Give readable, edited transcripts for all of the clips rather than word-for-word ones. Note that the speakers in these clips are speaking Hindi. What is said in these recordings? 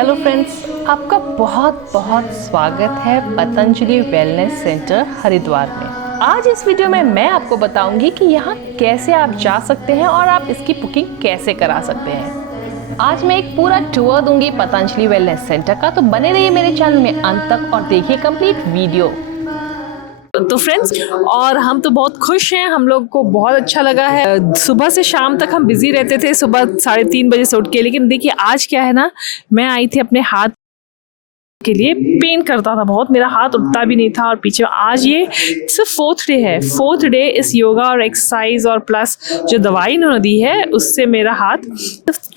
हेलो फ्रेंड्स, आपका बहुत बहुत स्वागत है पतंजलि वेलनेस सेंटर हरिद्वार में। आज इस वीडियो में मैं आपको बताऊंगी कि यहाँ कैसे आप जा सकते हैं और आप इसकी बुकिंग कैसे करा सकते हैं। आज मैं एक पूरा टूर दूंगी पतंजलि वेलनेस सेंटर का, तो बने रहिए मेरे चैनल में अंत तक और देखिए कंप्लीट वीडियो। तो फ्रेंड्स, और हम तो बहुत खुश हैं, हम लोग को बहुत अच्छा लगा है। सुबह से शाम तक हम बिजी रहते थे, सुबह 3:30 बजे से उठ के, लेकिन देखिए आज क्या है ना, मैं आई थी अपने हाथ के लिए, पेन करता था बहुत, मेरा हाथ उठता भी नहीं था और पीछे। आज ये सिर्फ 4th डे है, 4th डे इस योगा और एक्सरसाइज और प्लस जो दवाई इन्होंने दी है उससे मेरा हाथ,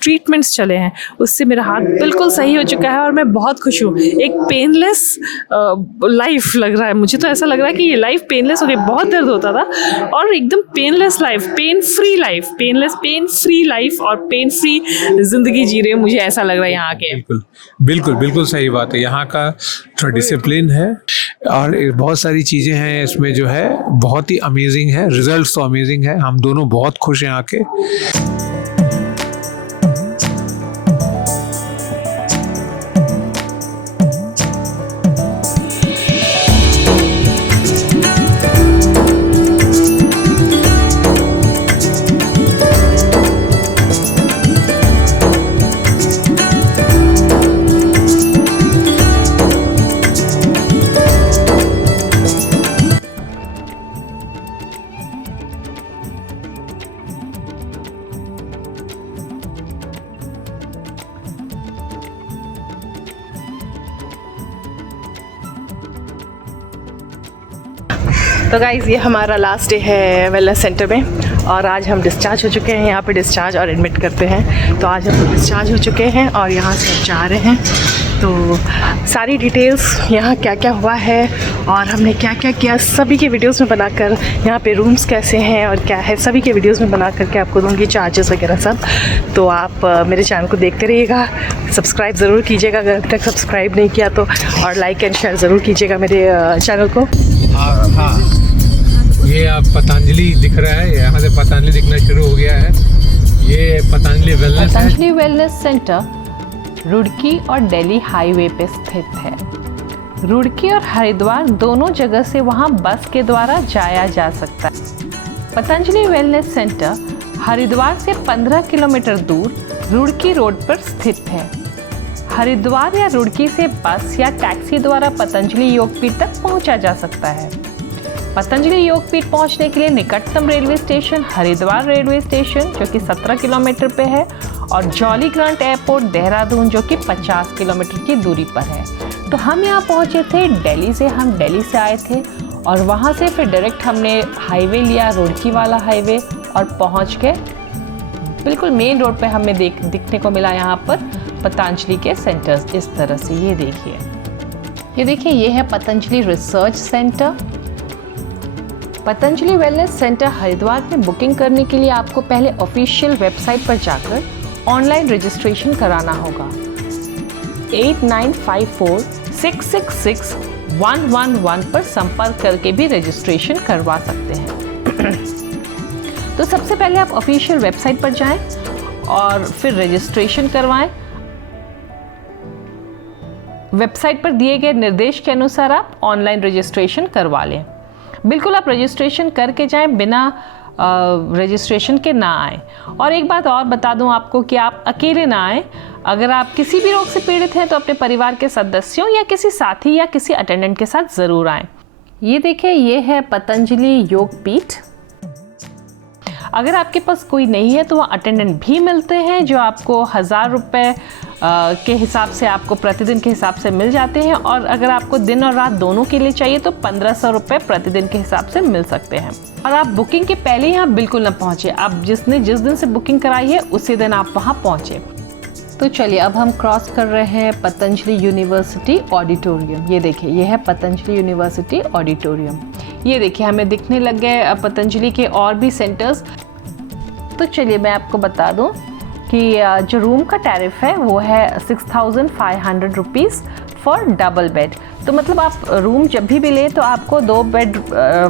ट्रीटमेंट्स चले हैं उससे मेरा हाथ बिल्कुल सही हो चुका है और मैं बहुत खुश हूँ। एक पेनलेस लाइफ लग रहा है मुझे, तो ऐसा लग रहा है कि ये लाइफ पेनलेस हो गई। बहुत दर्द होता था और एकदम painless life, pain free life, pain free life और पेन फ्री जिंदगी जी रहे हैं, मुझे ऐसा लग रहा है यहाँ के। बिल्कुल बिल्कुल सही बात है। यहाँ का थोड़ा डिसिप्लिन है और बहुत सारी चीज़ें हैं इसमें जो है बहुत ही अमेजिंग है। रिजल्ट्स तो अमेजिंग है, हम दोनों बहुत खुश हैं आके। तो गाइज़, ये हमारा लास्ट डे है वेलनेस सेंटर में और आज हम डिस्चार्ज हो चुके हैं। यहाँ पे डिस्चार्ज और एडमिट करते हैं, तो आज हम डिस्चार्ज हो चुके हैं और यहाँ से हम जा रहे हैं। तो सारी डिटेल्स यहाँ क्या क्या हुआ है और हमने क्या क्या किया, सभी के वीडियोस में बनाकर, यहाँ पे रूम्स कैसे हैं और क्या है, सभी के वीडियोस में बना करके आपको दूँगी, चार्जेस वगैरह सब। तो आप मेरे चैनल को देखते रहिएगा, सब्सक्राइब ज़रूर कीजिएगा अगर अभी तक सब्सक्राइब नहीं किया तो, और लाइक एंड शेयर ज़रूर कीजिएगा मेरे चैनल को। हाँ, ये आप पतंजलि दिख रहा है, यहाँ से पतंजलि दिखना शुरू हो गया है। ये पतंजलि वेलनेस है। पतंजलि वेलनेस सेंटर रुड़की और दिल्ली हाईवे पे स्थित है। रुड़की और हरिद्वार दोनों जगह से वहां बस के द्वारा जाया जा सकता है। पतंजलि वेलनेस सेंटर हरिद्वार से 15 किलोमीटर दूर रुड़की रोड पर स्थित है। हरिद्वार या रुड़की से बस या टैक्सी द्वारा पतंजलि योगपीठ तक पहुंचा जा सकता है। पतंजलि योगपीठ पहुंचने के लिए निकटतम railway station Haridwar railway station जो कि 17 किलोमीटर पे है, और जॉली ग्रांट एयरपोर्ट देहरादून जो कि 50 किलोमीटर की दूरी पर है। तो हम यहाँ पहुँचे थे दिल्ली से, हम दिल्ली से आए थे और वहाँ से फिर डायरेक्ट हमने हाईवे लिया, रुड़की वाला हाईवे, और पहुँच के बिल्कुल मेन रोड पे हमें दिखने को मिला यहाँ पर पतंजलि के सेंटर्स इस तरह से। ये देखिए ये है Patanjali research centre. Patanjali wellness centre Haridwar में बुकिंग करने के लिए आपको पहले ऑफिशियल वेबसाइट पर जाकर ऑनलाइन रजिस्ट्रेशन कराना होगा। 8954-666-111 पर संपर्क करके भी रजिस्ट्रेशन करवा सकते हैं। तो सबसे पहले आप ऑफिशियल वेबसाइट पर जाएं और फिर रजिस्ट्रेशन करवाएं। वेबसाइट पर दिए गए निर्देश के अनुसार आप ऑनलाइन रजिस्ट्रेशन करवा लें। बिल्कुल आप रजिस्ट्रेशन करके जाएं, बिना रजिस्ट्रेशन के ना आए। और एक बात और बता दूं आपको कि आप अकेले ना आए। अगर आप किसी भी रोग से पीड़ित हैं तो अपने परिवार के सदस्यों या किसी साथी या किसी अटेंडेंट के साथ ज़रूर आएं। ये देखिए, ये है पतंजलि योगपीठ। अगर आपके पास कोई नहीं है तो वहाँ अटेंडेंट भी मिलते हैं जो आपको 1000 रुपये के हिसाब से, आपको प्रतिदिन के हिसाब से मिल जाते हैं, और अगर आपको दिन और रात दोनों के लिए चाहिए तो 1500 रुपये प्रतिदिन के हिसाब से मिल सकते हैं। और आप बुकिंग के पहले यहाँ बिल्कुल ना पहुँचे, आप जिस दिन से बुकिंग कराई है उसी दिन आप वहाँ पहुँचे। तो चलिए अब हम क्रॉस कर रहे हैं पतंजलि यूनिवर्सिटी ऑडिटोरियम। ये देखिए, ये है पतंजलि यूनिवर्सिटी ऑडिटोरियम। ये देखिए हमें दिखने लग गए पतंजलि के और भी सेंटर्स। तो चलिए मैं आपको बता दूं, कि जो रूम का टैरिफ है वो है 6,500 रुपीज़ फॉर डबल बेड। तो मतलब आप रूम जब भी लें तो आपको 2 बेड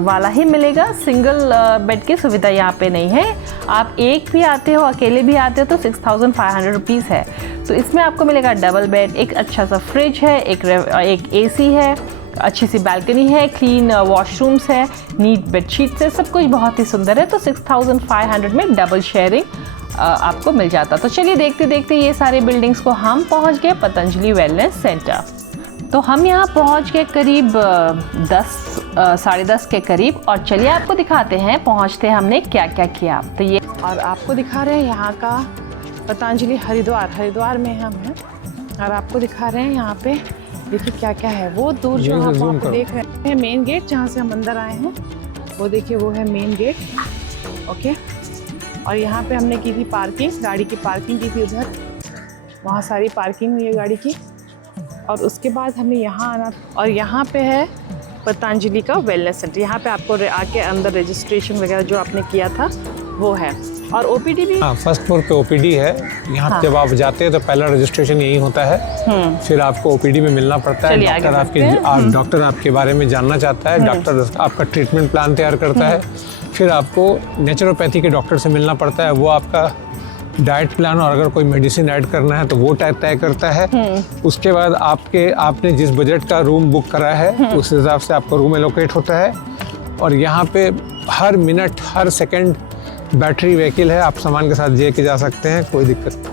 वाला ही मिलेगा, सिंगल बेड की सुविधा यहाँ पे नहीं है। आप एक भी आते हो, अकेले भी आते हो तो 6,500 रुपीज़ है। तो इसमें आपको मिलेगा डबल बेड, एक अच्छा सा फ्रिज है, एक AC है, अच्छी सी बालकनी है, क्लीन वॉशरूम्स है, नीट बेडशीट्स है, सब कुछ बहुत ही सुंदर है। तो 6,500 में डबल शेयरिंग आपको मिल जाता। तो चलिए देखते देखते ये सारे बिल्डिंग्स को हम पहुंच गए पतंजलि वेलनेस सेंटर। तो हम यहाँ पहुँच गए करीब 10 के करीब, और चलिए आपको दिखाते हैं पहुँचते हमने क्या क्या किया। तो ये और आपको दिखा रहे हैं यहाँ का पतंजलि हरिद्वार में हम हैं, और आपको दिखा रहे हैं यहाँ पे देखिए क्या क्या है। वो दूर जो आप वहाँ पे देख रहे हैं मेन गेट जहाँ से हम अंदर आए हैं, वो देखिए वो है मेन गेट। ओके, और यहाँ पे हमने की थी पार्किंग, गाड़ी की पार्किंग की थी उधर, वहाँ सारी पार्किंग हुई है गाड़ी की। और उसके बाद हमें यहाँ आना, और यहाँ पे है पतंजलि का वेलनेस सेंटर। यहाँ पे आपको आके अंदर रजिस्ट्रेशन वगैरह जो आपने किया था वो है, और OPD भी। हाँ, फर्स्ट फ्लोर पे OPD है। यहाँ हाँ। जब आप जाते हैं तो पहला रजिस्ट्रेशन यही होता है, फिर आपको OPD में मिलना पड़ता है। डॉक्टर आपके बारे में जानना चाहता है, डॉक्टर आपका ट्रीटमेंट प्लान तैयार करता है। फिर आपको नेचुरोपैथी के डॉक्टर से मिलना पड़ता है, वो आपका डाइट प्लान और अगर कोई मेडिसिन ऐड करना है तो वो तय करता है। उसके बाद आपने जिस बजट का रूम बुक करा है उस हिसाब से आपका रूम एलोकेट होता है। और यहाँ पे हर मिनट हर सेकंड बैटरी व्हीकल है, आप सामान के साथ लेके जा सकते हैं, कोई दिक्कत नहीं।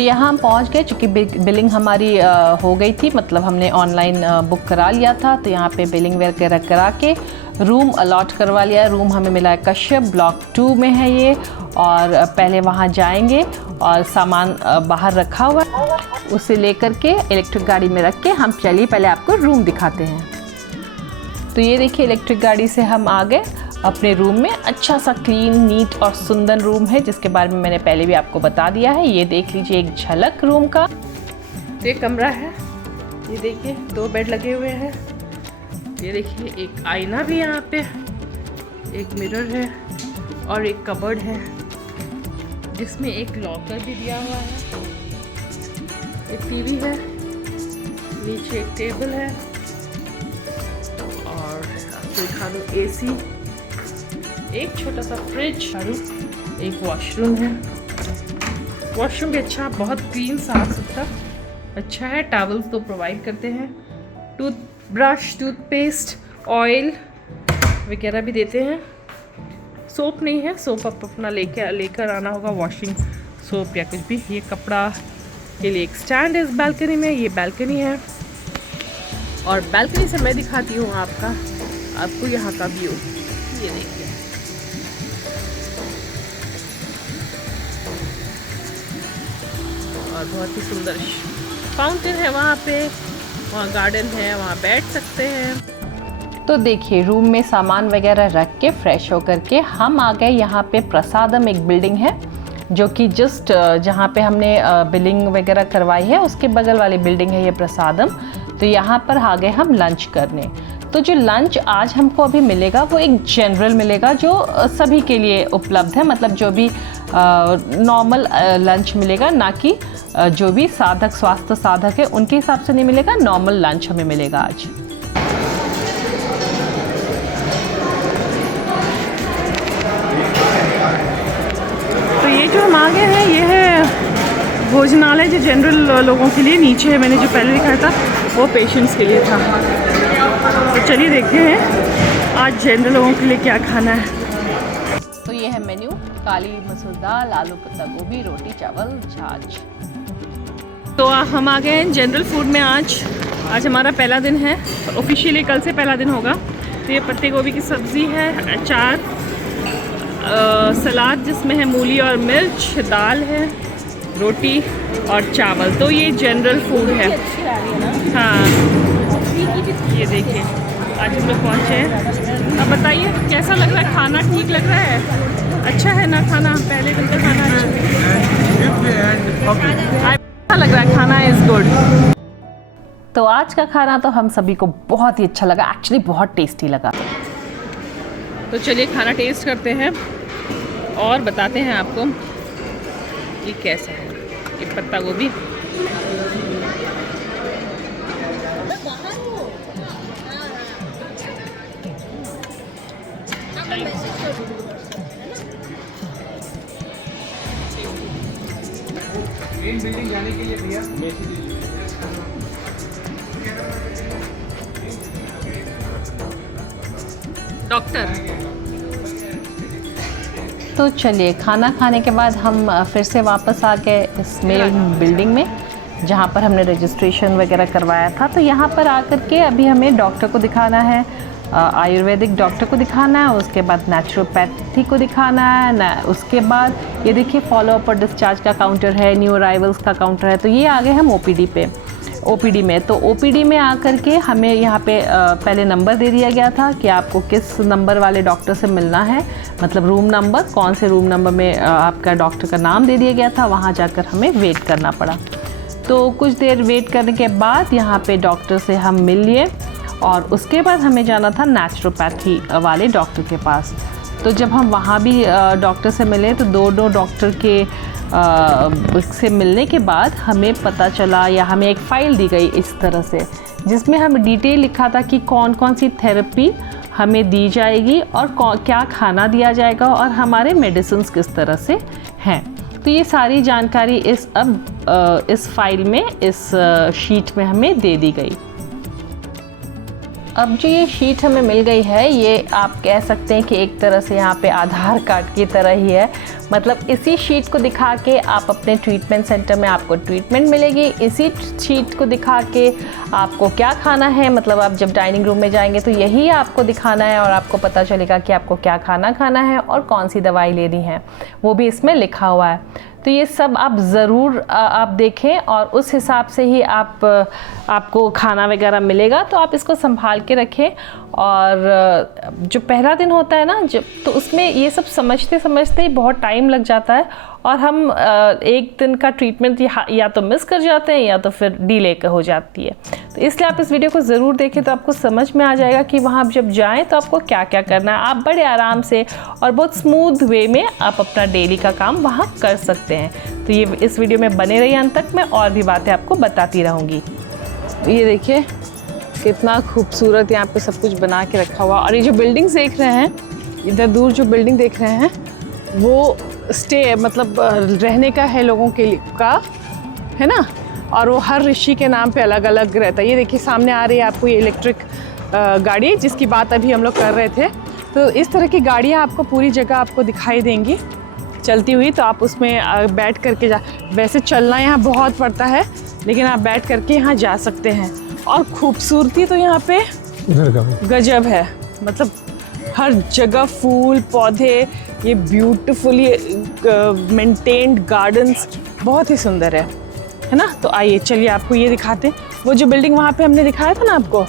यहाँ हम पहुँच गए, चूँकि बिलिंग हमारी हो गई थी, मतलब हमने ऑनलाइन बुक करा लिया था। तो यहाँ पे बिलिंग वगैरह करा के रूम अलॉट करवा लिया। रूम हमें मिला है कश्यप ब्लॉक 2 में है ये, और पहले वहाँ जाएंगे और सामान बाहर रखा हुआ है, उसे लेकर के इलेक्ट्रिक गाड़ी में रख के हम चलिए पहले आपको रूम दिखाते हैं। तो ये देखिए इलेक्ट्रिक गाड़ी से हम आ गए अपने रूम में। अच्छा सा क्लीन नीट और सुंदर रूम है, जिसके बारे में मैंने पहले भी आपको बता दिया है। ये देख लीजिए एक झलक रूम का। तो ये कमरा है, ये देखिए 2 बेड लगे हुए हैं। ये देखिए एक आईना भी यहाँ पे, एक मिरर है और एक कबर्ड है जिसमें एक लॉकर भी दिया हुआ है। एक टीवी है, नीचे एक टेबल है, और आपको दिखा दूँ AC, एक छोटा सा फ्रिज, एक वॉशरूम है। वॉशरूम भी अच्छा, बहुत क्लीन साफ सुथरा अच्छा है। टॉवल्स तो प्रोवाइड करते हैं, टूथब्रश, टूथपेस्ट, ऑयल वगैरह भी देते हैं। सोप नहीं है, सोप आप अपना लेकर आना होगा, वॉशिंग सोप या कुछ भी। ये कपड़ा के लिए एक स्टैंड है इस बालकनी में, ये बालकनी है। और बालकनी से मैं दिखाती हूँ आपको यहाँ का व्यू। ये देखिए और बहुत ही सुंदर फाउंटेन है वहाँ पे, वहाँ गार्डन है, वहाँ बैठ सकते हैं। तो देखिए रूम में सामान वगैरह रख के फ्रेश होकर के हम आ गए यहाँ पे प्रसादम, एक बिल्डिंग है जो कि जस्ट जहाँ पे हमने बिलिंग वगैरह करवाई है उसके बगल वाली बिल्डिंग है ये प्रसादम। तो यहाँ पर आ गए हम लंच करने। तो जो लंच आज हमको अभी मिलेगा वो एक जनरल मिलेगा जो सभी के लिए उपलब्ध है, मतलब जो भी नॉर्मल लंच मिलेगा, ना कि जो भी स्वास्थ्य साधक है उनके हिसाब से नहीं मिलेगा, नॉर्मल लंच हमें मिलेगा आज। तो ये जो हम आ गए हैं ये है भोजनालय जो जनरल लोगों के लिए, नीचे है मैंने जो पहले दिखाया था वो पेशेंट्स के लिए था। तो चलिए देखते हैं आज जनरल लोगों के लिए क्या खाना है। तो ये है मेन्यू, काली मसूर दाल, आलू पत्ता गोभी, रोटी चावल छाछ। तो हम आ गए हैं जनरल फूड में। आज हमारा पहला दिन है, ऑफिशियली कल से पहला दिन होगा। तो ये पत्ते गोभी की सब्ज़ी है, अचार, सलाद जिसमें है मूली और मिर्च, दाल है, रोटी और चावल। तो ये जनरल फूड है। हाँ ये देखिए आज हम लोग पहुँचे हैं। अब बताइए कैसा लग रहा है खाना? ठीक लग रहा है? अच्छा है ना खाना? पहले दिन का खाना अच्छा लग रहा है, खाना इज़ गुड। तो आज का खाना तो हम सभी को बहुत ही अच्छा लगा, एक्चुअली बहुत टेस्टी लगा। तो चलिए खाना टेस्ट करते हैं। और बताते हैं आपको ये कैसा है, ये पत्ता गोभी। बिल्डिंग जाने के लिए भैया डॉक्टर। तो चलिए, खाना खाने के बाद हम फिर से वापस आ गए इस मेन बिल्डिंग में जहाँ पर हमने रजिस्ट्रेशन वगैरह करवाया था। तो यहाँ पर आकर के अभी हमें डॉक्टर को दिखाना है, आयुर्वेदिक डॉक्टर को दिखाना है, उसके बाद नेचुरोपैथी को दिखाना है ना, उसके बाद ये देखिए फॉलो अप और डिस्चार्ज का काउंटर है, न्यू अराइवल्स का काउंटर है। तो ये आ गए हम ओपीडी में। तो ओपीडी में आकर के हमें यहाँ पे पहले नंबर दे दिया गया था कि आपको किस नंबर वाले डॉक्टर से मिलना है, मतलब रूम नंबर, कौन से रूम नंबर में आपका डॉक्टर का नाम दे दिया गया था। वहाँ जाकर हमें वेट करना पड़ा। तो कुछ देर वेट करने के बाद यहाँ पे डॉक्टर से हम मिल लिए और उसके बाद हमें जाना था नेचुरोपैथी वाले डॉक्टर के पास। तो जब हम वहाँ भी डॉक्टर से मिले तो दो डॉक्टर के से मिलने के बाद हमें पता चला, या हमें एक फ़ाइल दी गई इस तरह से, जिसमें हमें डिटेल लिखा था कि कौन कौन सी थेरेपी हमें दी जाएगी और क्या खाना दिया जाएगा और हमारे मेडिसिन्स किस तरह से हैं। तो ये सारी जानकारी इस फाइल में, इस शीट में हमें दे दी गई। अब जो ये शीट हमें मिल गई है, ये आप कह सकते हैं कि एक तरह से यहाँ पे आधार कार्ड की तरह ही है। मतलब इसी शीट को दिखा के आप अपने ट्रीटमेंट सेंटर में आपको ट्रीटमेंट मिलेगी। इसी शीट को दिखा के आपको क्या खाना है, मतलब आप जब डाइनिंग रूम में जाएंगे तो यही आपको दिखाना है और आपको पता चलेगा कि आपको क्या खाना है और कौन सी दवाई लेनी है, वो भी इसमें लिखा हुआ है। तो ये सब आप ज़रूर आप देखें और उस हिसाब से ही आपको खाना वगैरह मिलेगा। तो आप इसको संभाल के रखें। और जो पहला दिन होता है ना जब, तो उसमें ये सब समझते समझते ही बहुत टाइम लग जाता है और हम एक दिन का ट्रीटमेंट या तो मिस कर जाते हैं या तो फिर डिले हो जाती है। तो इसलिए आप इस वीडियो को ज़रूर देखें, तो आपको समझ में आ जाएगा कि वहाँ जब जाएं तो आपको क्या क्या करना है। आप बड़े आराम से और बहुत स्मूथ वे में आप अपना डेली का काम वहाँ कर सकते हैं। तो ये इस वीडियो में बने रहिए अंत तक, मैं और भी बातें आपको बताती रहूँगी। ये देखिए कितना खूबसूरत यहाँ पे सब कुछ बना के रखा हुआ। और ये जो बिल्डिंग्स देख रहे हैं, इधर दूर जो बिल्डिंग देख रहे हैं, वो स्टे मतलब रहने का है लोगों के लिए का, है ना। और वो हर ऋषि के नाम पे अलग अलग रहता है। ये देखिए सामने आ रही है आपको ये इलेक्ट्रिक गाड़ी, जिसकी बात अभी हम लोग कर रहे थे। तो इस तरह की गाड़ियाँ आपको पूरी जगह आपको दिखाई देंगी चलती हुई। तो आप उसमें बैठ करके वैसे चलना यहाँ बहुत पड़ता है, लेकिन आप बैठ करके यहाँ जा सकते हैं। और खूबसूरती तो यहाँ पे गजब है, मतलब हर जगह फूल पौधे, ये ब्यूटीफुली मेंटेन्ड गार्डन्स, बहुत ही सुंदर है ना। तो आइए चलिए आपको ये दिखाते हैं। वो जो बिल्डिंग वहाँ पे हमने दिखाया था ना आपको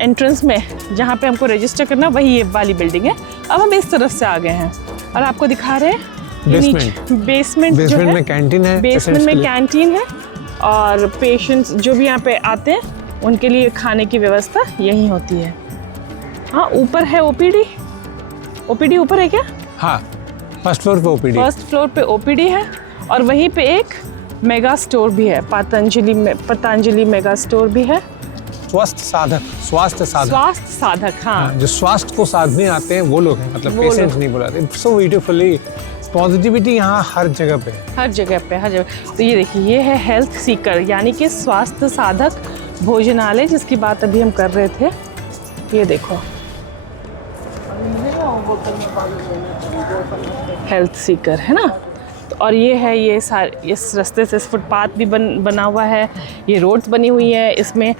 एंट्रेंस में, जहाँ पे हमको रजिस्टर करना, वही ये वाली बिल्डिंग है। अब हम इस तरफ से आ गए हैं और आपको दिखा रहे हैं बेसमेंट में कैंटीन है। बेसमेंट में कैंटीन है और पेशेंट्स जो भी यहाँ पे आते हैं उनके लिए खाने की व्यवस्था यही होती है। हाँ, ऊपर है ओपीडी ऊपर है क्या? हाँ, फर्स्ट फ्लोर पे ओपीडी है और वहीं पे एक मेगा स्टोर भी है, पतंजलि मेगा स्टोर भी है। स्वास्थ्य साधक हाँ, जो स्वास्थ्य को साधने आते हैं वो लोग हैं, मतलब पेशेंट्स नहीं बुलाते। सो ब्यूटीफुली पॉजिटिविटी यहाँ हर जगह पे है, हर जगह। तो ये देखिए, ये है हेल्थ सीकर, यानी कि स्वास्थ्य साधक भोजनालय, जिसकी बात अभी हम कर रहे थे। ये देखो हेल्थ सीकर है ना। तो और ये है, इस रास्ते से फुटपाथ भी बना हुआ है, ये रोड्स बनी हुई है। इसमें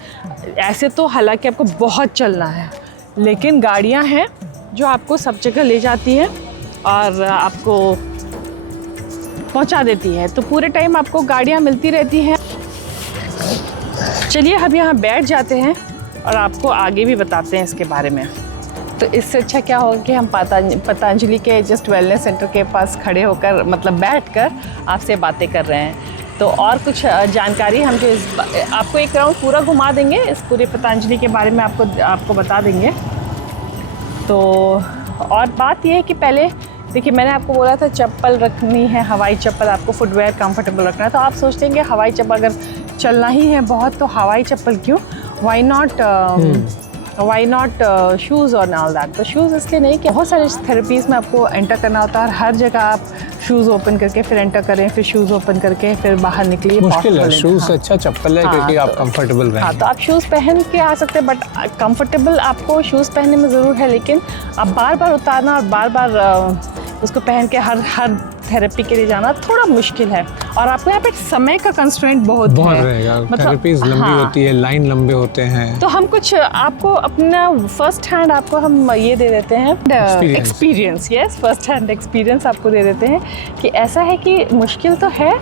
ऐसे तो हालांकि आपको बहुत चलना है, लेकिन गाड़ियाँ हैं जो आपको सब जगह ले जाती है और आपको पहुंचा देती है। तो पूरे टाइम आपको गाड़ियाँ मिलती रहती हैं। चलिए हम यहाँ बैठ जाते हैं और आपको आगे भी बताते हैं इसके बारे में। तो इससे अच्छा क्या होगा कि हम पतंजलि के जस्ट वेलनेस सेंटर के पास खड़े होकर, मतलब बैठकर आपसे बातें कर रहे हैं। तो और कुछ जानकारी हम जो आपको एक राउंड पूरा घुमा देंगे, इस पूरे पतंजलि के बारे में आपको बता देंगे। तो और बात यह है कि पहले देखिए मैंने आपको बोला था चप्पल रखनी है, हवाई चप्पल, आपको फुटवेयर कंफर्टेबल रखना है। तो आप सोचते हैं कि हवाई चप्पल अगर चलना ही है बहुत तो हवाई चप्पल क्यों, वाई नॉट शूज़ और ऑल दैट। तो शूज़ इसलिए नहीं कि बहुत सारे थेरेपीज़ में आपको एंटर करना होता है और हर जगह आप शूज़ ओपन करके फिर एंटर करें, फिर शूज़ ओपन करके फिर बाहर निकलिए। मुश्किल है, शूज़ से अच्छा चप्पल है क्योंकि आप कंफर्टेबल रहेंगे। हाँ, तो आप शूज़ पहन के आ सकते हैं, बट कंफर्टेबल आपको शूज़ पहनने में ज़रूर है, लेकिन आप बार बार उतारना और बार बार उसको पहन के हर थेरेपी के लिए जाना थोड़ा मुश्किल है। और आपको यहाँ पे समय का कंस्ट्रेंट बहुत रहेगा, थेरेपीज लंबी होती है, लाइन लंबे होते हैं। तो हम कुछ आपको अपना फर्स्ट हैंड आपको हम ये दे देते हैं experience, yes, first hand experience आपको दे देते हैं कि ऐसा है कि मुश्किल तो है,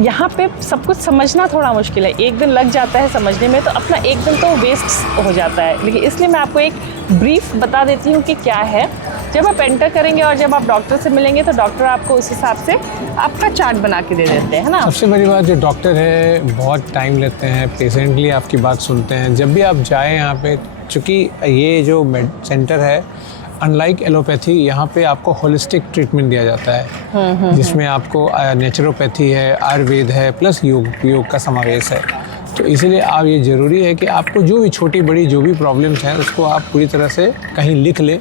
यहाँ पे सब कुछ समझना थोड़ा मुश्किल है। एक दिन लग जाता है समझने में तो अपना एक दिन तो वेस्ट हो जाता है, लेकिन इसलिए मैं आपको एक ब्रीफ बता देती हूँ कि क्या है। जब आप एंटर करेंगे और जब आप डॉक्टर से मिलेंगे तो डॉक्टर आपको उस हिसाब से आपका चार्ट बना के दे देते हैं, है ना। सबसे बड़ी बात, जो डॉक्टर है बहुत टाइम लेते हैं, पेशेंटली आपकी बात सुनते हैं। जब भी आप जाएँ यहाँ पे, चूँकि ये जो सेंटर है अनलाइक एलोपैथी, यहाँ पे आपको होलिस्टिक ट्रीटमेंट दिया जाता है, जिसमें आपको नेचुरोपैथी है, आयुर्वेद है, प्लस योग का समावेश है। तो इसीलिए आप ये ज़रूरी है कि आपको जो भी छोटी बड़ी जो भी प्रॉब्लम्स हैं उसको आप पूरी तरह से कहीं लिख लें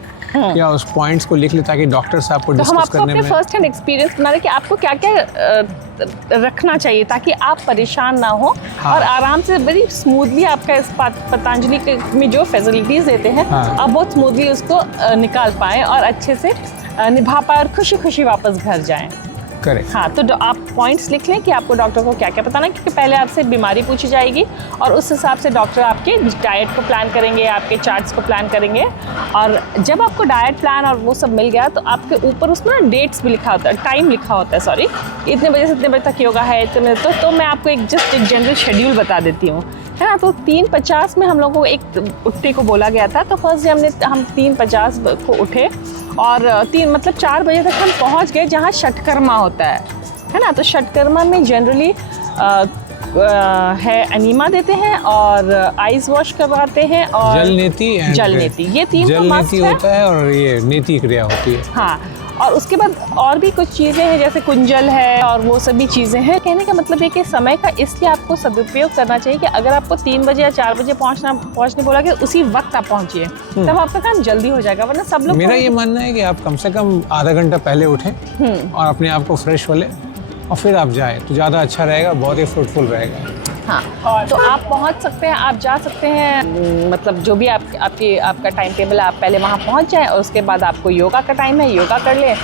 या उस पॉइंट्स को लिख ले, ताकि डॉक्टर से आपको डिस्कस करने में। फर्स्ट हैंड एक्सपीरियंस बना रहे कि आपको क्या क्या रखना चाहिए ताकि आप परेशान ना हो। हाँ। और आराम से बड़ी स्मूथली आपका इस पतंजलि में जो फैसिलिटीज़ देते हैं, हाँ, आप बहुत स्मूथली उसको निकाल पाएँ और अच्छे से निभा पाएँ और खुशी खुशी वापस घर जाएँ। करेक्ट। हाँ, तो आप पॉइंट्स लिख लें कि आपको डॉक्टर को क्या क्या बताना है, क्योंकि पहले आपसे बीमारी पूछी जाएगी और उस हिसाब से डॉक्टर आपके डाइट को प्लान करेंगे, आपके चार्ट्स को प्लान करेंगे। और जब आपको डाइट प्लान और वो सब मिल गया तो आपके ऊपर उसमें ना डेट्स भी लिखा होता है, टाइम लिखा होता है, सॉरी, इतने बजे से इतने बजे तक योगा है, इतने तो मैं आपको एक जनरल शेड्यूल बता देती हूँ, है ना। तो 3:50 में हम लोगों को एक उठने को बोला गया था, तो फर्स्ट डे हम 3:50 को उठे और 4 बजे तक हम पहुंच गए जहां षटकर्मा होता है ना। तो षटकर्मा में जनरली है एनीमा देते हैं और आइस वॉश करवाते हैं और जल नीति, ये 3 जल नीति होता है और ये नीति क्रिया होती है। हाँ, और उसके बाद और भी कुछ चीज़ें हैं जैसे कुंजल है और वो सभी चीज़ें हैं। कहने का मतलब है कि समय का इसलिए आपको सदुपयोग करना चाहिए कि अगर आपको 3 बजे या 4 बजे पहुंचने बोला कि उसी वक्त आप पहुंचिए, तब आपका काम जल्दी हो जाएगा। वरना सब लोग, मेरा ये मानना है कि आप कम से कम आधा घंटा पहले उठें और अपने आप को फ्रेश हो लें और फिर आप जाएँ तो ज़्यादा अच्छा रहेगा, बहुत ही फ्रूटफुल रहेगा। हाँ, तो आप पहुंच सकते हैं, आप जा सकते हैं, मतलब जो भी आपका टाइम टेबल है, आप पहले वहाँ पहुंच जाएं और उसके बाद आपको योगा का टाइम है, योगा कर लें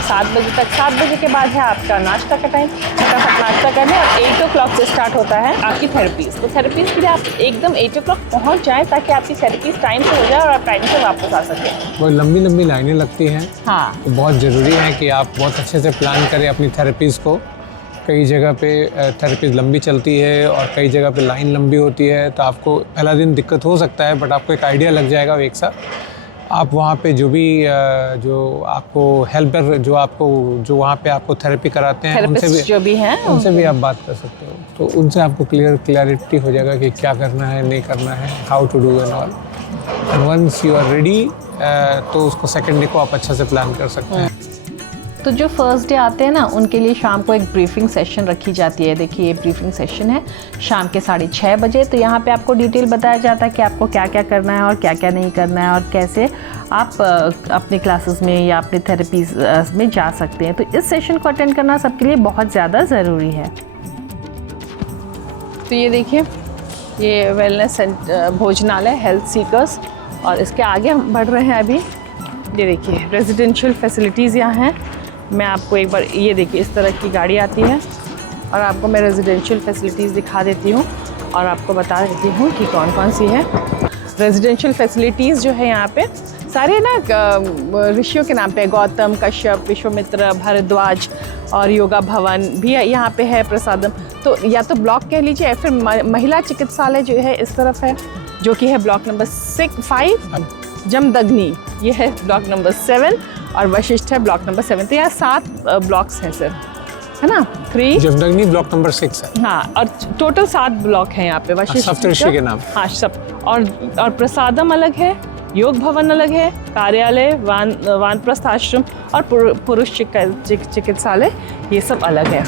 7 बजे तक। 7 बजे के बाद है आपका नाश्ता का टाइम, फटाफट नाश्ता कर लें और 8 o'clock से स्टार्ट होता है आपकी थेरेपीज़। तो थेरेपीज़ के लिए आप एकदम 8 o'clock पहुँच जाएँ ताकि आपकी थेरेपीज़ टाइम से हो जाए और आप टाइम से वापस आ सकें। बहुत लंबी लंबी लाइनें लगती हैं। हाँ, तो बहुत ज़रूरी है कि आप बहुत अच्छे से प्लान करें अपनी थेरेपीज़ को। कई जगह पे थेरेपी लंबी चलती है और कई जगह पे लाइन लंबी होती है, तो आपको पहला दिन दिक्कत हो सकता है, बट आपको एक आइडिया लग जाएगा एक साथ। आप वहाँ पे जो भी जो आपको हेल्पर जो वहाँ पे आपको थेरेपी कराते हैं उनसे भी आप बात कर सकते हो। तो उनसे आपको क्लैरिटी हो जाएगा कि क्या करना है, नहीं करना है, how to do and all. And once you are ready तो उसको सेकेंड डे को आप अच्छा से प्लान कर सकते हैं। तो जो फर्स्ट डे आते हैं ना, उनके लिए शाम को एक ब्रीफिंग सेशन रखी जाती है। देखिए ये ब्रीफिंग सेशन है शाम के 6:30 बजे। तो यहाँ पे आपको डिटेल बताया जाता है कि आपको क्या क्या करना है और क्या क्या नहीं करना है और कैसे आप अपने क्लासेस में या अपने थेरेपीज में जा सकते हैं। तो इस सेशन को अटेंड करना सबके लिए बहुत ज़्यादा ज़रूरी है। तो ये देखिए, ये वेलनेस सेंटर भोजनालय हेल्थ सीकर्स, और इसके आगे हम बढ़ रहे हैं अभी। ये देखिए रेजिडेंशियल फैसिलिटीज़ यहाँ हैं। मैं आपको एक बार ये देखिए, इस तरह की गाड़ी आती है और आपको मैं रेजिडेंशियल फैसिलिटीज़ दिखा देती हूँ और आपको बता देती हूँ कि कौन कौन सी है। रेजिडेंशियल फैसिलिटीज़ जो है यहाँ पे सारे ना ऋषियों के नाम पे, गौतम, कश्यप, विश्वामित्र, भारद्वाज और योगा भवन भी यहाँ पे है, प्रसादम। तो या तो ब्लॉक कह लीजिए या फिर महिला चिकित्सालय जो है इस तरफ है, जो कि है ब्लॉक नंबर 5। जमदग्नि ये है ब्लॉक नंबर 7 और वशिष्ठ है ब्लॉक नंबर 7। तो यहाँ 7 ब्लॉक्स हैं सर, है ना। 3 जमदग्नि ब्लॉक नंबर 6 है। हाँ, और टोटल 7 ब्लॉक हैं यहाँ पे। वशिष्ठ सप्तऋषि के नाम। हाँ, सब। और प्रसादम अलग है, योग भवन अलग है, कार्यालय, वानप्रस्थ आश्रम और पुरुष चिकित्सालय, ये सब अलग है।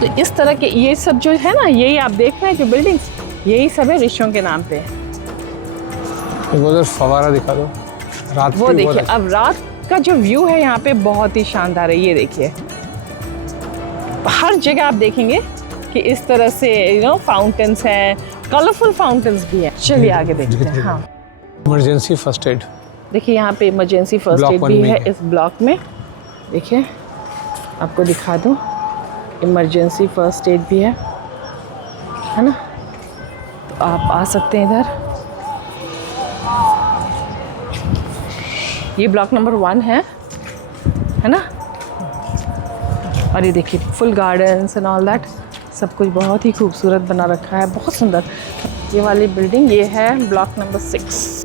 तो इस तरह के ये सब जो है ना, यही आप देख रहे हैं जो बिल्डिंग्स, यही सब है ऋषियों के नाम पे। उधर फवारा दिखा दो, रात वो देखिए, अब रात का जो व्यू है यहाँ पे बहुत ही शानदार है। ये देखिए, हर जगह आप देखेंगे कि इस तरह से फाउंटेन्स हैं, कलरफुल फाउंटेन्स भी हैं। चलिए आगे देखते हैं। हाँ, इमरजेंसी फर्स्ट एड, देखिए यहाँ पे इमरजेंसी फर्स्ट एड भी है इस ब्लॉक में। देखिए आपको दिखा दूँ, इमरजेंसी फर्स्ट एड भी है ना। तो आप आ सकते हैं इधर। ये ब्लॉक नंबर 1 है ना। और ये देखिए full gardens and all that, सब कुछ बहुत ही खूबसूरत बना रखा है, बहुत सुंदर। ये वाली बिल्डिंग ये है ब्लॉक नंबर 6।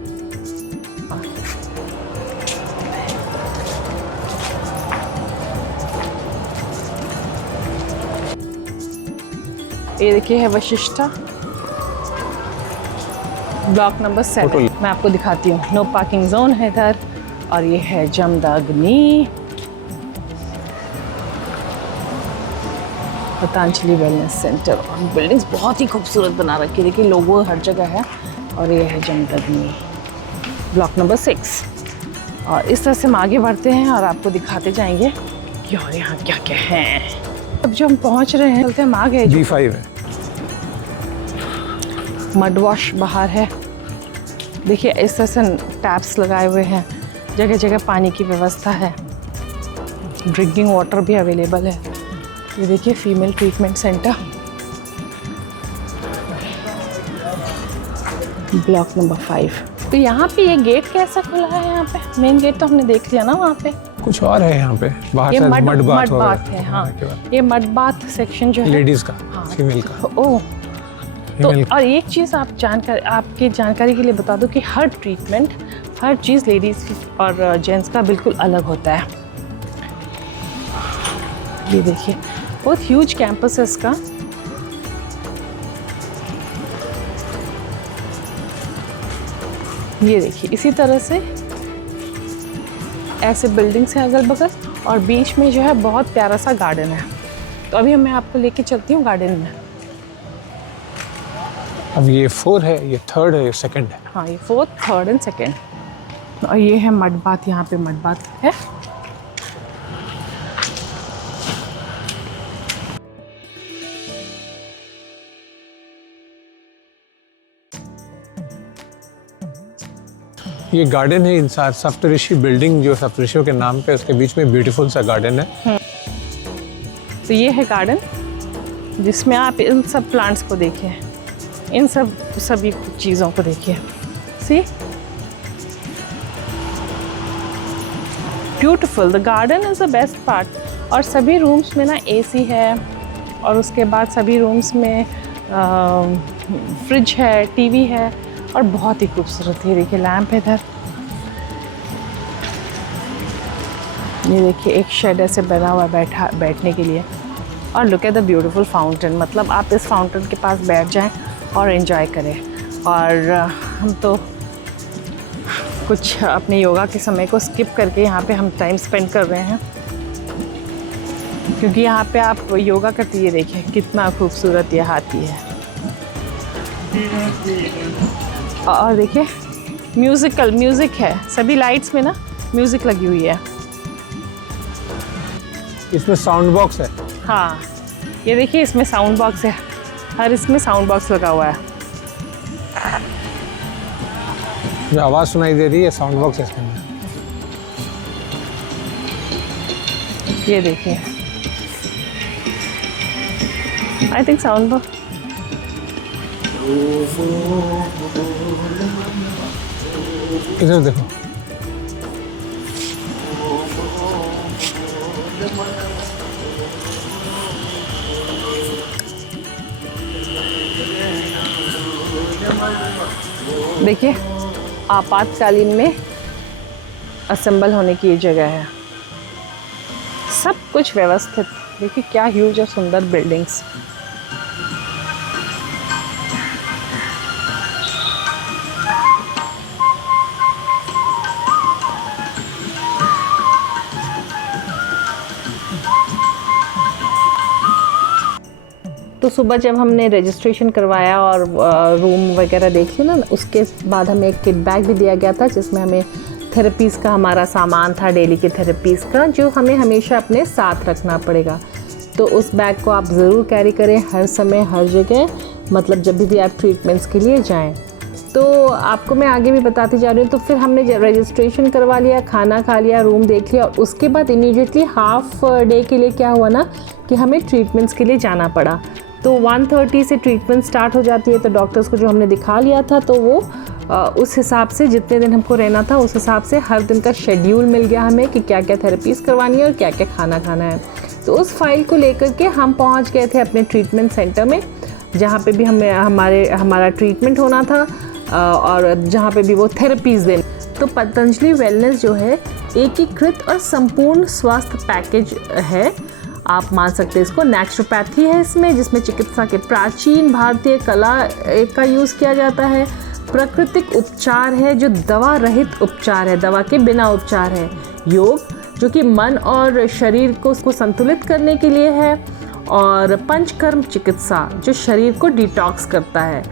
ये देखिए है वशिष्ठा, ब्लॉक नंबर 7। मैं आपको दिखाती हूँ, नो पार्किंग जोन है इधर। और ये है जमदग्नि, पतंजलि वेलनेस सेंटर। और बिल्डिंग्स बहुत ही खूबसूरत बना रखी है, देखिए लोगो हर जगह है। और ये है जमदग्नि, ब्लॉक नंबर 6। और इस तरह से हम आगे बढ़ते हैं और आपको दिखाते जाएंगे कि और यहाँ क्या क्या है। अब जो हम पहुँच रहे हैं, चलते हम आ गए। B5 है, मड वॉश बाहर है। देखिए इस तरह से टैप्स लगाए हुए हैं, जगह जगह पानी की व्यवस्था है, ड्रिंकिंग वाटर भी अवेलेबल है। ये देखिए female treatment centre, block number 5। तो यहाँ पे ये गेट कैसा खुला है? यहाँ पे मेन गेट तो हमने देख लिया ना, वहाँ पे कुछ और है यहाँ पे बाहर। ये मड बाथ है। हाँ, ये मड बाथ सेक्शन जो है लेडीज का, हाँ, फीमेल का। ओह, तो और एक चीज़ आपकी जानकारी के लिए बता दूं कि हर ट्रीटमेंट, हर चीज़ लेडीज़ और जेंट्स का बिल्कुल अलग होता है। ये देखिए बहुत ह्यूज कैंपस है इसका। ये देखिए इसी तरह से ऐसे बिल्डिंग्स हैं अगल बगल, और बीच में जो है बहुत प्यारा सा गार्डन है। तो अभी मैं आपको लेके चलती हूँ गार्डन में। अब ये 4 है, ये 3rd है, ये 2nd है। हाँ, ये 4th, 3rd एंड 2nd। और ये है मड बाथ, यहाँ पे मड बाथ है। ये गार्डन है इंसार सप्तऋषि बिल्डिंग, जो सप्तऋषियों के नाम पे, उसके बीच में ब्यूटीफुल सा गार्डन है। तो ये है गार्डन जिसमें आप इन सब प्लांट्स को देखिए, इन सभी चीज़ों को देखिए। See beautiful, the garden is the best part. और सभी रूम्स में ना AC है, और उसके बाद सभी रूम्स में फ्रिज है, TV है, और बहुत ही खूबसूरत है। देखिए लैंप है इधर। ये देखिए एक शेड ऐसे बना हुआ बैठने के लिए। और look at the beautiful fountain, मतलब आप इस फाउंटेन के पास बैठ जाएं और एंजॉय करें। और हम तो कुछ अपने योगा के समय को स्किप करके यहाँ पे हम टाइम स्पेंड कर रहे हैं, क्योंकि यहाँ पे आप योगा करते ये देखिए कितना खूबसूरत ये हाथी है। और देखिए म्यूज़िक है, सभी लाइट्स में ना म्यूज़िक लगी हुई है। इसमें साउंड बॉक्स है। हाँ, ये देखिए इसमें साउंड बॉक्स है, हर इसमें साउंड बॉक्स लगा हुआ है। जो आवाज़ सुनाई दे रही है साउंड बॉक्स है इसमें। ये देखिए, आई थिंक साउंड बॉक्स। इधर देखो, देखिए आपातकालीन में असेंबल होने की ये जगह है, सब कुछ व्यवस्थित। देखिए क्या ह्यूज और सुंदर बिल्डिंग्स। तो सुबह जब हमने रजिस्ट्रेशन करवाया और रूम वगैरह देख लिया ना, उसके बाद हमें एक किट बैग भी दिया गया था जिसमें हमें थेरेपीज़ का हमारा सामान था, डेली के थेरेपीज़ का, जो हमें हमेशा अपने साथ रखना पड़ेगा। तो उस बैग को आप ज़रूर कैरी करें हर समय हर जगह, मतलब जब भी आप ट्रीटमेंट्स के लिए जाएं। तो आपको मैं आगे भी बताती जा रही हूँ। तो फिर हमने रजिस्ट्रेशन करवा लिया, खाना खा लिया, रूम देख लिया और उसके बाद इमीडिएटली हाफ डे के लिए क्या हुआ ना कि हमें ट्रीटमेंट्स के लिए जाना पड़ा। तो 1:30 से ट्रीटमेंट स्टार्ट हो जाती है। तो डॉक्टर्स को जो हमने दिखा लिया था तो वो उस हिसाब से जितने दिन हमको रहना था उस हिसाब से हर दिन का शेड्यूल मिल गया हमें कि क्या क्या थेरेपीज़ करवानी है और क्या क्या खाना खाना है। तो उस फाइल को लेकर के हम पहुंच गए थे अपने ट्रीटमेंट सेंटर में, जहाँ पे भी हमारा ट्रीटमेंट होना था और जहाँ पे भी वो थेरेपीज़ दें। तो पतंजलि वेलनेस जो है एकीकृत और संपूर्ण स्वास्थ्य पैकेज है, आप मान सकते हैं इसको। नेचुरोपैथी है इसमें, जिसमें चिकित्सा के प्राचीन भारतीय कला का यूज़ किया जाता है। प्राकृतिक उपचार है जो दवा रहित उपचार है, दवा के बिना उपचार है। योग जो कि मन और शरीर को संतुलित करने के लिए है। और पंचकर्म चिकित्सा जो शरीर को डिटॉक्स करता है।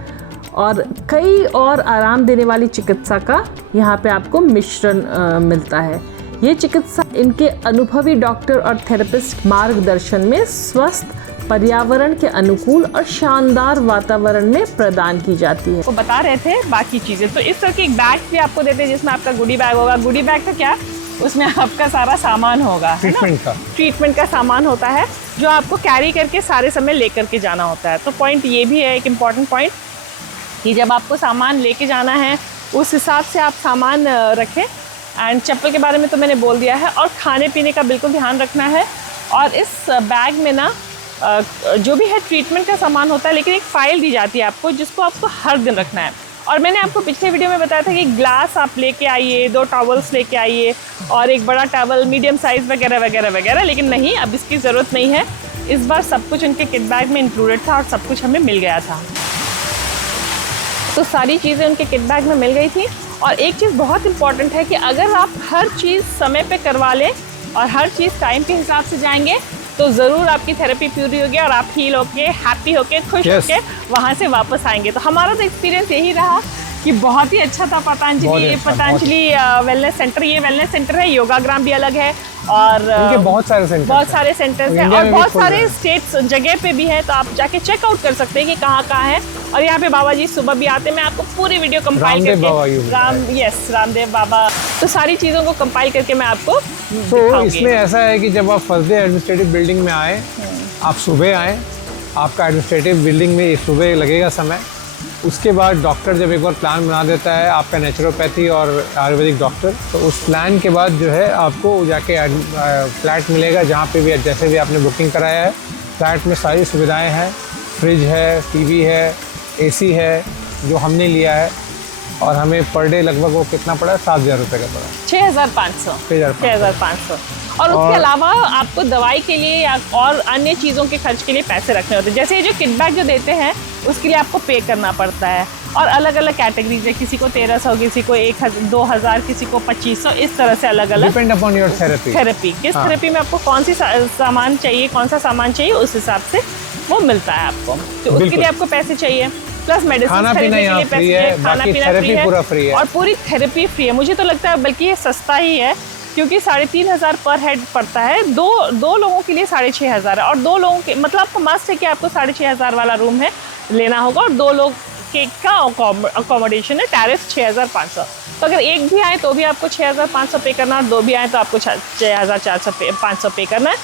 और कई और आराम देने वाली चिकित्सा का यहाँ पे आपको मिश्रण मिलता है। ये चिकित्सा इनके अनुभवी डॉक्टर और थेरेपिस्ट मार्गदर्शन में स्वस्थ, पर्यावरण के अनुकूल और शानदार वातावरण में प्रदान की जाती है। वो बता रहे थे बाकी चीज़ें। तो इस तरह की एक बैग भी आपको देते हैं जिसमें आपका गुडी बैग होगा। गुडी बैग का क्या, उसमें आपका सारा सामान होगा, ट्रीटमेंट का सामान होता है जो आपको कैरी करके सारे समय लेकर के जाना होता है। तो पॉइंट ये भी है एक इम्पॉर्टेंट पॉइंट कि जब आपको सामान लेके जाना है उस हिसाब से आप सामान रखें। एंड चप्पल के बारे में तो मैंने बोल दिया है। और खाने पीने का बिल्कुल ध्यान रखना है। और इस बैग में ना जो भी है ट्रीटमेंट का सामान होता है, लेकिन एक फ़ाइल दी जाती है आपको जिसको आपको हर दिन रखना है। और मैंने आपको पिछले वीडियो में बताया था कि ग्लास आप लेके आइए, 2 टॉवल्स लेके आइए और एक बड़ा टॉवल मीडियम साइज़ वगैरह वगैरह वगैरह, लेकिन नहीं, अब इसकी ज़रूरत नहीं है। इस बार सब कुछ उनके किट बैग में इंक्लूडेड था और सब कुछ हमें मिल गया था। तो सारी चीज़ें उनके किट बैग में मिल गई थी। और एक चीज़ बहुत इंपॉर्टेंट है कि अगर आप हर चीज़ समय पे करवा लें और हर चीज़ टाइम के हिसाब से जाएंगे तो ज़रूर आपकी थेरेपी पूरी होगी और आप हील होके, हैप्पी होके, खुश होके वहाँ से वापस आएंगे। तो हमारा तो एक्सपीरियंस यही रहा कि बहुत ही अच्छा था पतंजलि वेलनेस सेंटर। ये वेलनेस सेंटर है, योगाग्राम भी अलग है और बहुत सारे सेंटर्स हैं और बहुत सारे स्टेट्स जगह पे भी है। तो आप जाके चेकआउट कर सकते हैं कि कहाँ कहाँ है। और यहाँ पे बाबा जी सुबह भी आते हैं। मैं आपको पूरी वीडियो कंपाइल करके रामदेव बाबा, तो सारी चीज़ों को कंपाइल करके मैं आपको तो इसमें ऐसा है कि जब आप फर्स्ट डे एडमिनिस्ट्रेटिव बिल्डिंग में आए, आप सुबह आए, आपका एडमिनिस्ट्रेटिव बिल्डिंग में सुबह लगेगा समय। उसके बाद डॉक्टर जब एक बार प्लान बना देता है आपका नेचुरोपैथी और आयुर्वेदिक डॉक्टर, तो उस प्लान के बाद जो है आपको जाके फ्लैट मिलेगा जहाँ पे भी जैसे भी आपने बुकिंग कराया है। फ्लैट में सारी सुविधाएं हैं, फ्रिज है, टीवी है, एसी है जो हमने लिया है। और हमें पर डे लगभग वो कितना पड़ा, 7,000 रुपये का पड़ा, 6,500। और उसके अलावा आपको दवाई के लिए या और अन्य चीज़ों के खर्च के लिए पैसे रखने होते हैं। जैसे ये जो किट बैग जो देते हैं उसके लिए आपको पे करना पड़ता है। और अलग अलग कैटेगरीज है, किसी को 1,300, किसी को 2,000, किसी को 2,500, इस तरह से अलग अलग डिपेंड अपॉन योर थेरेपी। किस थेरेपी में आपको कौन सी सामान चाहिए, कौन सा सामान चाहिए, उस हिसाब से वो मिलता है आपको। तो उसके लिए आपको पैसे चाहिए, प्लस मेडिसिन खाना पीना यहाँ फ्री है, बाकी थेरेपी पूरा फ्री है और पूरी थेरेपी फ्री है। मुझे तो लगता है बल्कि ये सस्ता ही है क्योंकि 3,500 पर हेड पड़ता है। दो लोगों के लिए 6,500 है। और 2 लोगों के मतलब आपको मस्ट है कि आपको 6,500 वाला रूम है लेना होगा। और 2 लोग के का अकोमोडेशन है, टैरिफ 6,500। तो अगर एक भी आए तो भी आपको 6,500 पे करना है और 2 भी आए तो आपको 6,500 पे करना है।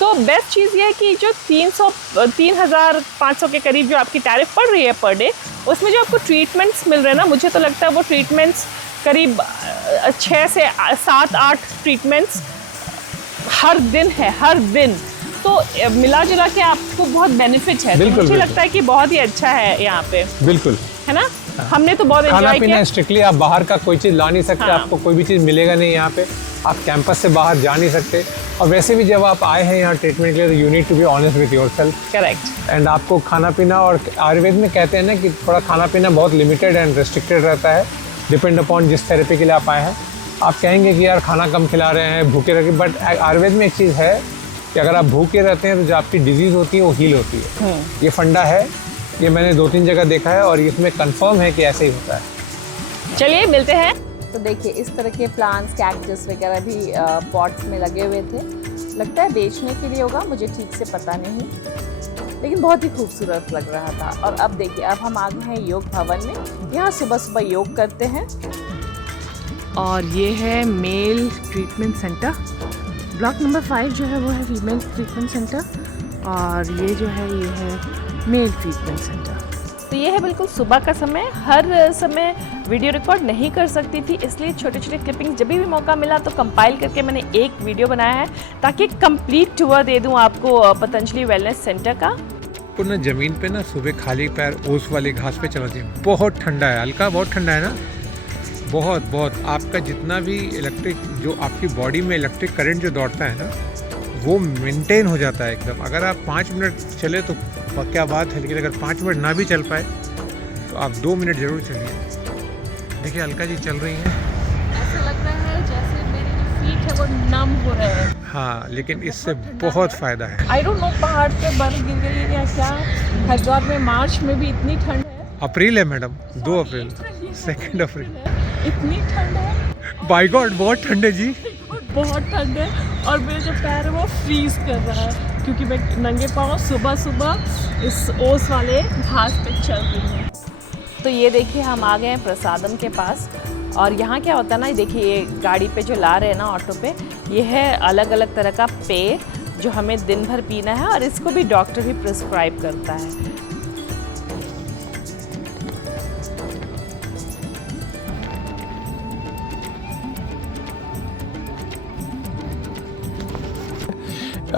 तो बेस्ट चीज़ ये है कि जो 3,500 के करीब जो आपकी टैरिफ पड़ रही है पर डे, उसमें जो आपको ट्रीटमेंट्स मिल रहे हैं ना, मुझे तो लगता है वो ट्रीटमेंट्स करीब 6 से 7-8 ट्रीटमेंट्स हर दिन है, हर दिन। तो मिला जुला के आपको बहुत बेनिफिट है। तो मुझे लगता है कि बहुत ही अच्छा है यहाँ पे, बिल्कुल, है ना। हमने तो बहुत खाना एंजॉय पीना किया। स्ट्रिक्टली आप बाहर का कोई चीज़ ला नहीं सकते। हाँ। आपको कोई भी चीज़ मिलेगा नहीं यहाँ पे, आप कैंपस से बाहर जा नहीं सकते। और वैसे भी जब आप आए हैं यहाँ ट्रीटमेंट के लिए, तो you need to be honest with yourself. Correct. And आपको खाना पीना, और आयुर्वेद में कहते हैं ना कि थोड़ा खाना पीना बहुत लिमिटेड एंड रेस्ट्रिक्टेड रहता है, डिपेंड अपॉन जिस थेरेपी के लिए आप आए हैं। आप कहेंगे कि यार खाना कम खिला रहे हैं, भूखे रखे, बट आयुर्वेद में एक चीज़ है कि अगर आप भूखे रहते हैं तो जो आपकी डिजीज़ होती है वो हील होती है। ये फंडा है, ये मैंने 2-3 जगह देखा है और इसमें कंफर्म है कि ऐसे ही होता है। चलिए मिलते हैं। तो देखिए इस तरह के प्लांट्स, कैक्टस वगैरह भी पॉट्स में लगे हुए थे। लगता है बेचने के लिए होगा, मुझे ठीक से पता नहीं, लेकिन बहुत ही खूबसूरत लग रहा था। और अब देखिए, अब हम आ गए हैं योग भवन में। यहाँ सुबह सुबह योग करते हैं। और ये है male treatment centre. Block number 5 जो है वो है फीमेल ट्रीटमेंट सेंटर, और ये जो है ये है मेल ट्रीटमेंट सेंटर। तो ये है बिल्कुल सुबह का समय। हर समय वीडियो रिकॉर्ड नहीं कर सकती थी, इसलिए छोटे छोटे क्लिपिंग्स जब भी मौका मिला तो कंपाइल करके मैंने एक वीडियो बनाया है, ताकि कंप्लीट टूर दे दूं आपको पतंजलि वेलनेस सेंटर का। तो ना ज़मीन पे ना सुबह खाली पैर ओस वाली घास पे चला जाए। बहुत ठंडा है, हल्का बहुत ठंडा है ना, बहुत आपका जितना भी इलेक्ट्रिक, जो आपकी बॉडी में इलेक्ट्रिक करंट जो दौड़ता है ना, वो मेंटेन हो जाता है एकदम। अगर आप 5 मिनट चले तो क्या बात है, लेकिन अगर 5 मिनट ना भी चल पाए तो आप 2 मिनट ज़रूर चलिए। देखिए अलका जी चल रही हैं, ऐसा लग रहा है जैसे मेरे जो फीट है वो नम हो रहे हैं। हाँ, लेकिन इससे बहुत फ़ायदा है। आई डोंट नो पहाड़ पे बर्फ गिर गई है या क्या। हरिद्वार में मार्च में भी इतनी ठंड है। अप्रैल है मैडम, 2 अप्रैल, 2 अप्रैल। इतनी ठंड है, बाय गॉड बहुत ठंड है जी। बहुत ठंड है। और मेरे जो पैर है वो फ्रीज कर रहा है, क्योंकि मैं नंगे पाँव सुबह सुबह इस ओस वाले घास पे चल रही हूँ। तो ये देखिए हम आ गए हैं प्रसादम के पास। और यहाँ क्या होता है ना, देखिए ये गाड़ी पे जो ला रहे हैं ना ऑटो पे, ये है अलग अलग तरह का पेय जो हमें दिन भर पीना है, और इसको भी डॉक्टर भी प्रिस्क्राइब करता है।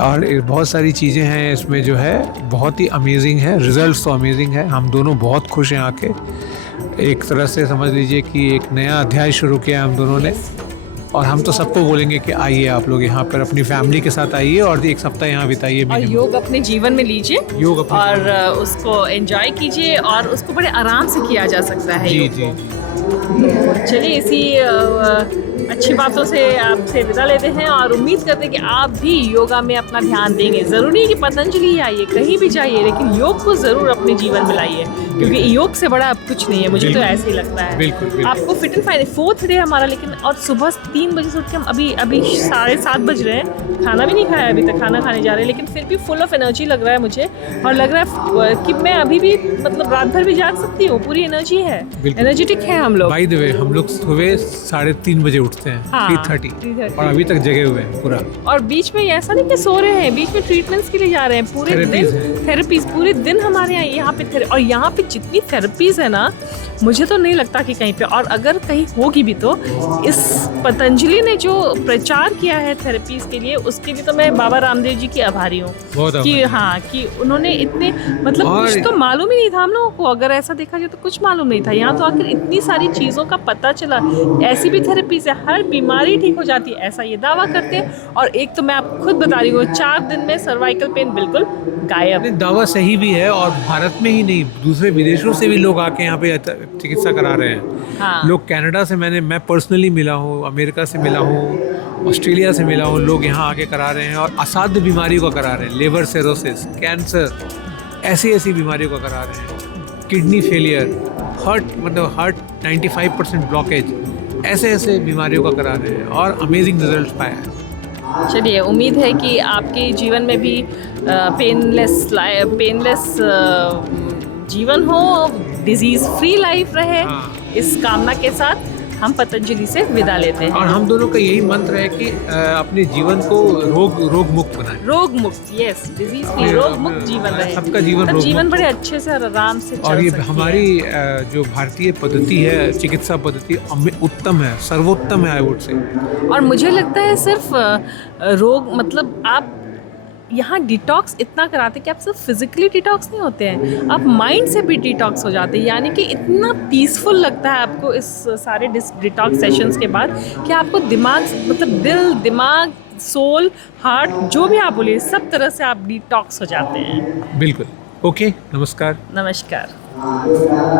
और बहुत सारी चीज़ें हैं इसमें जो है बहुत ही अमेजिंग है। रिजल्ट्स तो अमेजिंग है। हम दोनों बहुत खुश हैं आके। एक तरह से समझ लीजिए कि एक नया अध्याय शुरू किया हम दोनों ने, और हम तो सबको बोलेंगे कि आइए आप लोग यहाँ पर अपनी फैमिली के साथ आइए और 1 सप्ताह यहाँ बिताइए। और योग अपने जीवन में लीजिए, योग अपने और उसको एंजॉय कीजिए, और उसको बड़े आराम से किया जा सकता है। जी योग जी। को। चलिए इसी अच्छी बातों से आपसे विदा लेते हैं, और उम्मीद करते हैं कि आप भी योगा में अपना ध्यान देंगे। ज़रूरी नहीं कि पतंजलि आइए, कहीं भी जाइए, लेकिन योग को ज़रूर अपने जीवन में लाइए, क्योंकि योग से बड़ा अब कुछ नहीं है। मुझे तो ऐसे ही लगता है। बिल्कुल। आपको fit and fine 4th day हमारा, लेकिन और सुबह 3 बजे से उठ के हम अभी 7:30 बज रहे हैं, खाना भी नहीं खाया अभी तक, खाना खाने जा रहे हैं, लेकिन फिर भी फुल ऑफ एनर्जी लग रहा है मुझे। और लग रहा है कि मैं अभी भी मतलब रात भर भी जाग सकती हूँ, पूरी एनर्जी है, एनर्जेटिक है हम लोग। बाय द वे हम लोग सुबह 3:30 बजे उठते हैं, 3:30, और अभी तक जगे हुए हैं पूरा। और बीच में ऐसा नहीं कि सो रहे हैं, बीच में ट्रीटमेंट्स के लिए जा रहे हैं पूरे दिन। थेरेपीज पूरे दिन हमारे यहाँ पे और यहाँ पे जितनी थेरेपीज है ना, मुझे तो नहीं लगता कि कहीं पे, और अगर कहीं होगी भी तो इस पतंजलि ने जो प्रचार किया है थेरेपीज के लिए, उसके लिए तो मैं बाबा रामदेव जी की आभारी हूँ कि हाँ, कि उन्होंने इतने मतलब कुछ तो मालूम ही नहीं था हम लोगों को। अगर ऐसा देखा जाए तो कुछ मालूम नहीं था, यहाँ तो आखिर इतनी सारी चीज़ों का पता चला। ऐसी भी थेरेपीज है, हर बीमारी ठीक हो जाती है, ऐसा ये दावा करते हैं। और एक तो मैं आपको खुद बता रही हूँ, 4 दिन में सर्वाइकल पेन बिल्कुल गायब। दावा सही भी है, और भारत में ही नहीं, दूसरे विदेशों से भी लोग आके यहाँ पे चिकित्सा करा रहे हैं। हाँ। लोग कनाडा से मैं पर्सनली मिला हूँ, अमेरिका से मिला हूँ, ऑस्ट्रेलिया से मिला हूँ। लोग यहाँ आके करा रहे हैं और असाध्य बीमारियों का करा रहे हैं। लिवर सिरोसिस, कैंसर, ऐसी बीमारियों का करा रहे हैं। किडनी फेलियर, हार्ट 95% ब्लॉकेज, ऐसे बीमारियों का करा रहे हैं, और अमेजिंग रिजल्ट पाया है। चलिए, उम्मीद है कि आपके जीवन में भी पेनलेस जीवन हो, डिजीज फ्री लाइफ रहे। इस कामना के साथ हम पतंजलि से विदा लेते हैं। और हम दोनों का यही मंत्र है कि अपने जीवन को रोग मुक्त बनाएं। रोग मुक्त, यस, डिजीज फ्री, रोग मुक्त जीवन रहे। सबका जीवन तब रोग जीवन मुक्त बड़े अच्छे से और आराम से चल और ये सकती हमारी जो भारतीय पद्धति है, चिकित्सा पद्धति उत्तम है, सर्वोत्तम है, आई वुड से। और मुझे लगता है सिर्फ रोग मतलब आप यहाँ डिटॉक्स इतना कराते कि आप सिर्फ फिजिकली डिटॉक्स नहीं होते हैं, आप माइंड से भी डिटॉक्स हो जाते हैं। यानी कि इतना पीसफुल लगता है आपको इस सारे डिटॉक्स सेशंस के बाद कि आपको दिमाग मतलब दिल, दिमाग, सोल, हार्ट, जो भी आप बोलिए, सब तरह से आप डिटॉक्स हो जाते हैं। बिल्कुल। ओके, नमस्कार। नमस्कार।